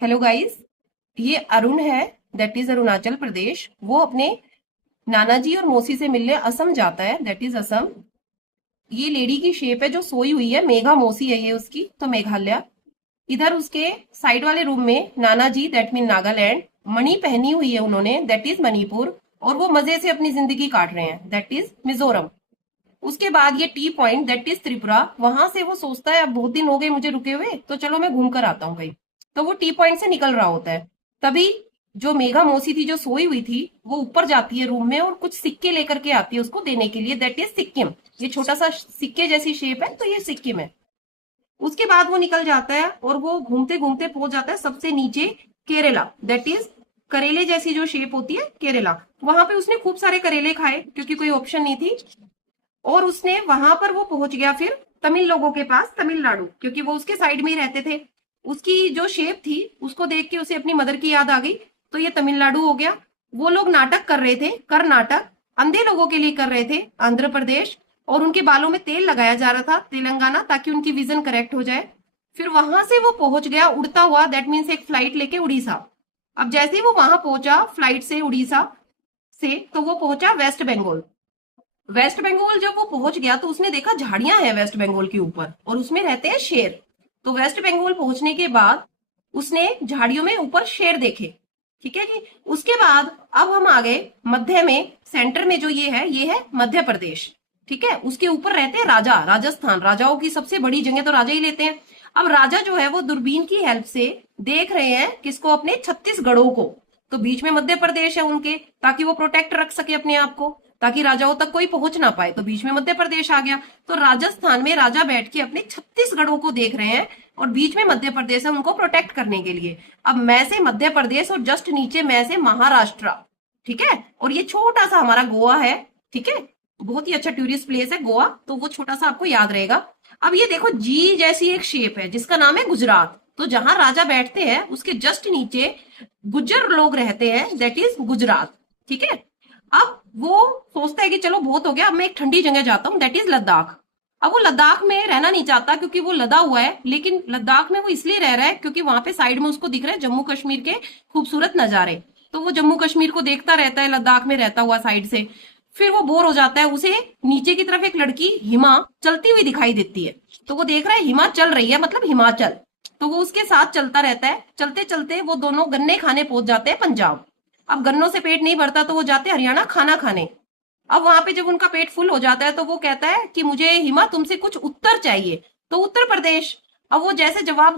Hello guys. ये अरुण है, that is Arunachal Pradesh. वो अपने नाना जी और मौसी से मिलने असम जाता है, दैट इज असम। ये लेडी की शेप है जो सोई हुई है, मेघा मौसी है ये उसकी, तो मेघालय। इधर उसके साइड वाले रूम में नाना जी, दैट मीन नागालैंड। मणि पहनी हुई है उन्होंने, दैट इज मणिपुर। और वो मजे से अपनी जिंदगी काट रहे हैं, दैट इज मिजोरम। उसके बाद ये T point, that is Tripura. वहां से वो सोचता है अब बहुत दिन हो गए मुझे रुके हुए, तो चलो मैं घूम कर आता हूँ कहीं। तो वो टी पॉइंट से निकल रहा होता है। तभी जो मेघा मौसी थी जो सोई हुई थी, वो ऊपर जाती है रूम में और कुछ सिक्के लेकर के आती है उसको देने के लिए, दैट इज सिक्किम। ये छोटा सा सिक्के जैसी शेप है, तो ये सिक्किम है। उसके बाद वो निकल जाता है और वो घूमते घूमते पहुंच जाता है सबसे नीचे, केरला, दैट इज करेले जैसी जो शेप होती है, केरला। वहां पे उसने खूब सारे करेले खाए क्योंकि कोई ऑप्शन नहीं थी। और उसने वहां पर वो पहुंच गया फिर तमिल लोगों के पास, तमिलनाडु, क्योंकि वो उसके साइड में ही रहते थे। उसकी जो शेप थी उसको देख के उसे अपनी मदर की याद आ गई, तो ये तमिलनाडु हो गया। वो लोग नाटक कर रहे थे, कर्नाटक। अंधे लोगों के लिए कर रहे थे, आंध्र प्रदेश। और उनके बालों में तेल लगाया जा रहा था, तेलंगाना, ताकि उनकी विजन करेक्ट हो जाए। फिर वहां से वो पहुंच गया उड़ता हुआ, दैट मीन्स एक फ्लाइट लेके उड़ीसा। अब जैसे ही वो वहां पहुंचा फ्लाइट से उड़ीसा से, तो वो पहुंचा वेस्ट बंगाल। वेस्ट बंगाल जब वो पहुंच गया तो उसने देखा झाड़ियां हैं वेस्ट बंगाल के ऊपर और उसमें रहते हैं शेर। तो वेस्ट बंगाल पहुंचने के बाद उसने झाड़ियों में ऊपर शेर देखे। ठीक है जी। उसके बाद अब हम आ गए मध्य में, सेंटर में जो ये है मध्य प्रदेश। ठीक है। उसके ऊपर रहते हैं राजा, राजस्थान। राजाओं की सबसे बड़ी जगह तो राजा ही लेते हैं। अब राजा जो है वो दूरबीन की हेल्प से देख रहे हैं किसको, अपने छत्तीसगढ़ों को। तो बीच में मध्य प्रदेश है उनके, ताकि वो प्रोटेक्ट रख सके अपने आप को, ताकि राजाओं तक कोई पहुंच ना पाए। तो बीच में मध्य प्रदेश आ गया। तो राजस्थान में राजा बैठ के अपने छत्तीसगढ़ों को देख रहे हैं और बीच में मध्य प्रदेश है उनको प्रोटेक्ट करने के लिए। अब मैं से मध्य प्रदेश और जस्ट नीचे मैं से महाराष्ट्र। ठीक है। और ये छोटा सा हमारा गोवा है। ठीक है। बहुत ही अच्छा टूरिस्ट प्लेस है गोवा, तो वो छोटा सा आपको याद रहेगा। अब ये देखो जी जैसी एक शेप है जिसका नाम है गुजरात। तो जहां राजा बैठते हैं उसके जस्ट नीचे गुज्जर लोग रहते हैं, दैट इज गुजरात। ठीक है। अब वो सोचता है कि चलो बहुत हो गया, अब मैं एक ठंडी जगह जाता हूँ, दैट इज लद्दाख। अब वो लद्दाख में रहना नहीं चाहता क्योंकि वो लदा हुआ है, लेकिन लद्दाख में वो इसलिए रह रहा है क्योंकि वहां पे साइड में उसको दिख रहा है जम्मू कश्मीर के खूबसूरत नजारे। तो वो जम्मू कश्मीर को देखता रहता है लद्दाख में रहता हुआ साइड से। फिर वो बोर हो जाता है, उसे नीचे की तरफ एक लड़की हिमा चलती हुई दिखाई देती है। तो वो देख रहा है हिमा चल रही है, मतलब हिमाचल। तो वो उसके साथ चलता रहता है। चलते चलते वो दोनों गन्ने खाने पहुंच जाते हैं पंजाब। अब गन्नों से पेट नहीं भरता तो वो जाते हैं हरियाणा खाना खाने। अब वहां पे जब उनका पेट फुल हो जाता है तो वो कहता है कि मुझे हिमा तुमसे कुछ उत्तर चाहिए। तो उत्तर प्रदेश। अब वो जैसे जवाब